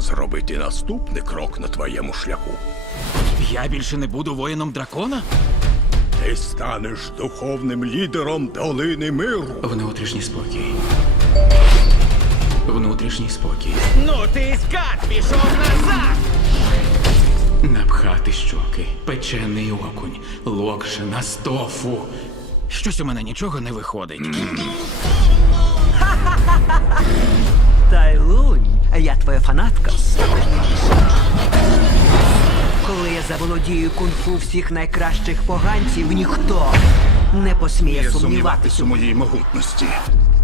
зробити наступний крок на твоєму шляху. Я більше не буду воїном дракона? Ти станеш духовним лідером долини миру. Внутрішній спокій. Внутрішній спокій. Ну ти скат пішов назад! Напхати щоки, печений окунь, локшина з тофу. Щось у мене нічого не виходить. Твоя фанатка. Коли я заволодію кунг-фу всіх найкращих поганців, ніхто не посміє сумніватись у моїй могутності.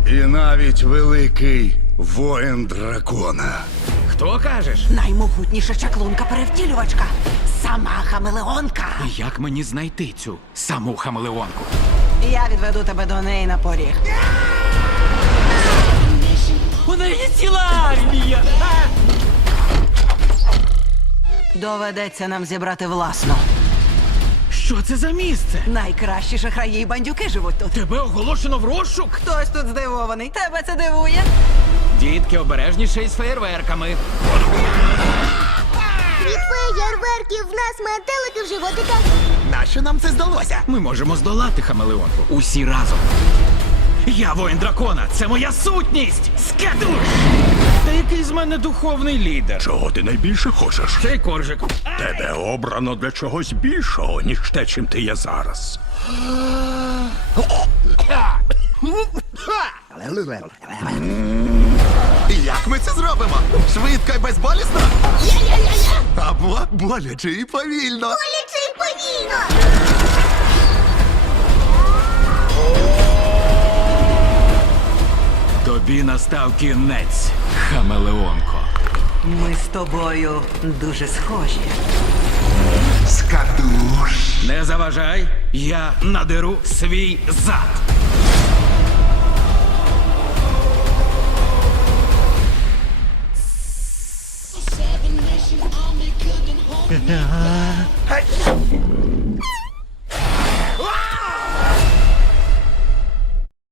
І навіть великий воїн дракона. Хто кажеш? Наймогутніша чаклунка перевтілювачка. Сама хамелеонка. Як мені знайти цю саму хамелеонку? Я відведу тебе до неї на поріг. У неї ціла Доведеться нам зібрати власну. Що це за місце? Найкращі шахраї й бандюки живуть тут. Тебе оголошено в розшук? Хтось тут здивований. Тебе це дивує? Дітки, обережніше із феєрверками. Від феєрверків в нас метелики в животиках. Нащо нам це здалося? Ми можемо здолати хамелеонку. Усі разом. Я воїн дракона, це моя сутність! Скадуш! Та який з мене духовний лідер? Чого ти найбільше хочеш? Цей коржик. Тебе обрано для чогось більшого, ніж те, чим ти є зараз. Як ми це зробимо? Швидко і безболісно? Або боляче і повільно. Боляче й повільно. Настав кінець, хамелеонко. Ми з тобою дуже схожі. Скадуш. Не заважай, я надеру свій зад.